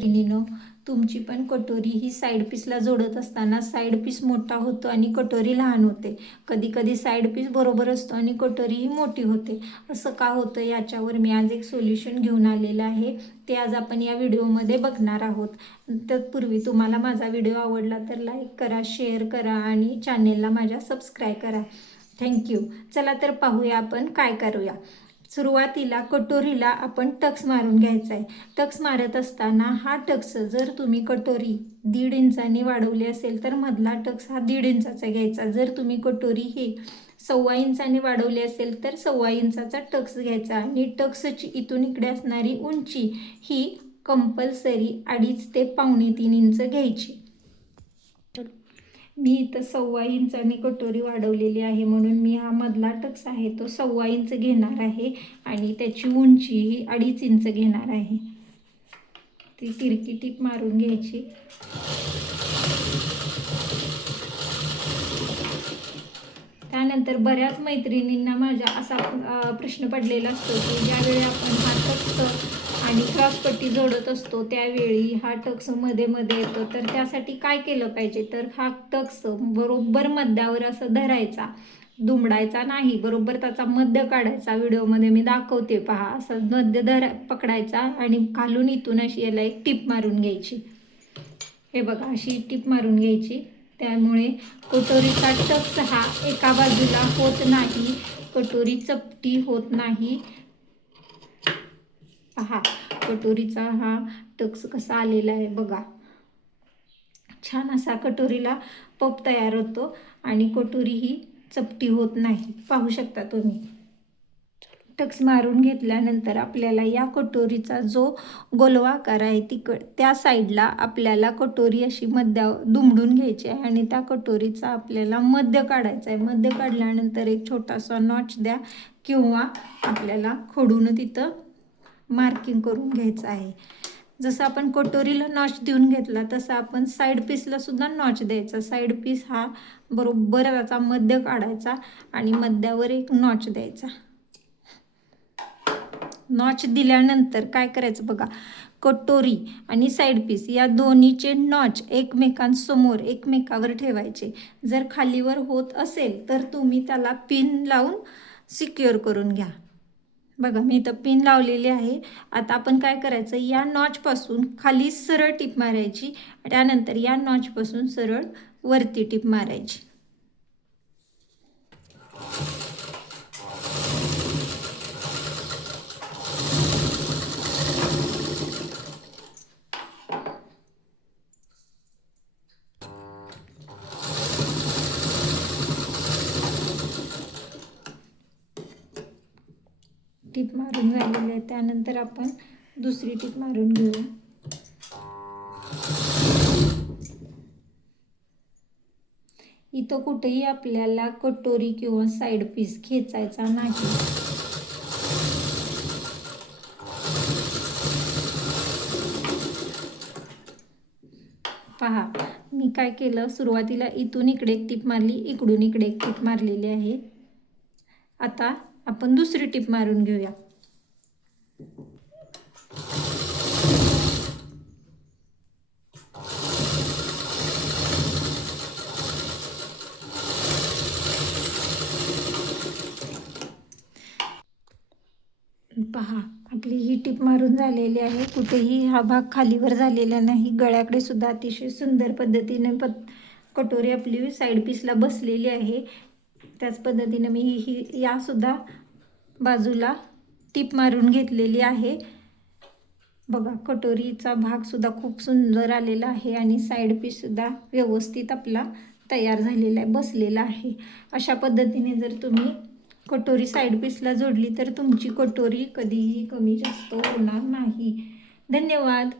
मैत्रिणींनो, तुमची पण कटोरी ही साईड पीसला जोडत असताना साईड पीस मोठा होतो आणि कटोरी लहान होते. कधी कधी साईड पीस बरोबर असतो आणि कटोरी ही मोठी होते. असं का होतं याच्यावर मी आज एक सोल्युशन घेऊन आलेलं आहे. ते आज आपण या व्हिडिओमध्ये बघणार आहोत. तत्पूर्वी तुम्हाला माझा व्हिडिओ आवडला तर लाईक करा, शेअर करा आणि चॅनेलला माझ्या सबस्क्राईब करा. थँक्यू. चला तर पाहूया आपण काय करूया. सुरुवातीला कटोरीला आपण टक्स मारून घ्यायचा आहे. टक्स मारत असताना हा टक्स जर तुम्ही कटोरी 1.5 इंचांनी वाढवली असेल तर मधला टक्स हा 1.5 इंचाचा घ्यायचा. जर तुम्ही कटोरी ही 1.25 इंचांनी वाढवली असेल तर 1.25 इंचाचा टक्स घ्यायचा आणि टक्सची इथून इकडे असणारी उंची ही कंपल्सरी 2.5 ते 2.25 इंच घ्यायची. मी इथं 1.25 इंचांनी कटोरी वाढवलेली आहे म्हणून मी हा मधला टक्स आहे तो 1.25 इंच घेणार आहे आणि त्याची उंची ही 2.5 इंच घेणार आहे. ती तिरकी टीप मारून घ्यायची. त्यानंतर बऱ्याच मैत्रिणींना माझ्या असा प्रश्न पडलेला असतो की ज्यावेळी आपण हा टक्स आणि क्रॉसपट्टी जोडत असतो त्यावेळी हा टक्स मध्ये मध्ये येतो, तर त्यासाठी काय केलं पाहिजे. तर हा टक्स बरोबर मध्यावर असं धरायचा, दुमडायचा नाही, बरोबर त्याचा मध्य काढायचा. व्हिडिओमध्ये मी दाखवते पहा. असं मध्य पकडायचा आणि खालून इथून अशी याला एक टीप मारून घ्यायची. हे बघा, अशी टीप मारून घ्यायची. त्यामुळे कटोरीचा टक्स हा एका बाजूला होत नाही, कटोरी चपटी होत नाही. पहा, कटोरीचा हा टक्स कसा आलेला आहे बघा. छान असा कटोरीला पप तयार होतो आणि कटोरी ही चपटी होत नाही. पाहू शकता तुम्ही. टक्स मारून घेतल्यानंतर आपल्याला या कटोरीचा जो गोलवा आकार आहे त्या साईडला आपल्याला कटोरी अशी दुमडून घ्यायची आहे आणि त्या कटोरीचा आपल्याला मध्य काढायचा आहे. मध्य काढल्यानंतर एक छोटासा नॉच द्या किंवा आपल्याला खडून तिथं मार्किंग करून घ्यायचं आहे. जसं आपण कटोरीला नॉच देऊन घेतला तसं आपण साईड पीसला सुद्धा नॉच द्यायचा. साईड पीस हा बरोबर त्याचा मध्य काढायचा आणि मध्यावर एक नॉच द्यायचा. नॉच दिल्यानंतर काय करायचं बघा, कटोरी आणि साईड पीस या दोन्हीचे नॉच एकमेकांसमोर एकमेकावर ठेवायचे. जर खालीवर होत असेल तर तुम्ही त्याला पिन लावून सिक्युअर करून घ्या. बघा, मी इथं पिन लावलेली आहे. आता आपण काय करायचं, या नॉचपासून खाली सरळ टीप मारायची, त्यानंतर या नॉचपासून सरळ वरती टीप मारायची. टीप मारून झालेली आहे. त्यानंतर आपण दुसरी टीप मारून घेऊया. इथं कुठेही आपल्याला कटोरी किंवा साईड पीस खेचायचा नाही. पहा, मी काय केलं, सुरुवातीला इथून इकडे एक टीप मारली, इकडून इकडे एक टीप मारलेली आहे. आता आपण दुसरी टीप मारून घेऊया. पहा, आपली ही टीप मारून झालेली आहे. कुठेही हा भाग खालीवर झालेला नाही. गळ्याकडे सुद्धा अतिशय सुंदर पद्धतीने कटोरी आपली साईड पीसला बसलेली आहे. त्याच पद्धतीने मी ही या सुद्धा बाजूला टीप मारून घेतलेली आहे. बघा, कटोरीचा भाग सुद्धा खूप सुंदर आलेला आहे आणि साईड पीस सुद्धा व्यवस्थित आपला तयार झालेला आहे, बसलेला आहे. अशा पद्धतीने जर तुम्ही कटोरी साईड पीसला जोडली तर तुमची कटोरी कधीही कमी जास्त होणार नाही. धन्यवाद.